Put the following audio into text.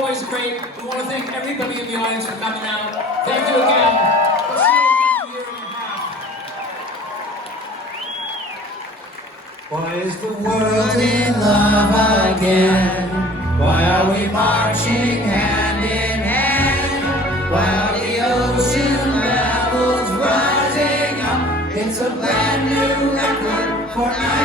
always great. We want to thank everybody in the audience for coming out. Thank you again. We'll see you in a year and a half. Why is the world in love again? Why are we marching hand in hand? Why are the ocean levels rising up? It's a brand new record for us.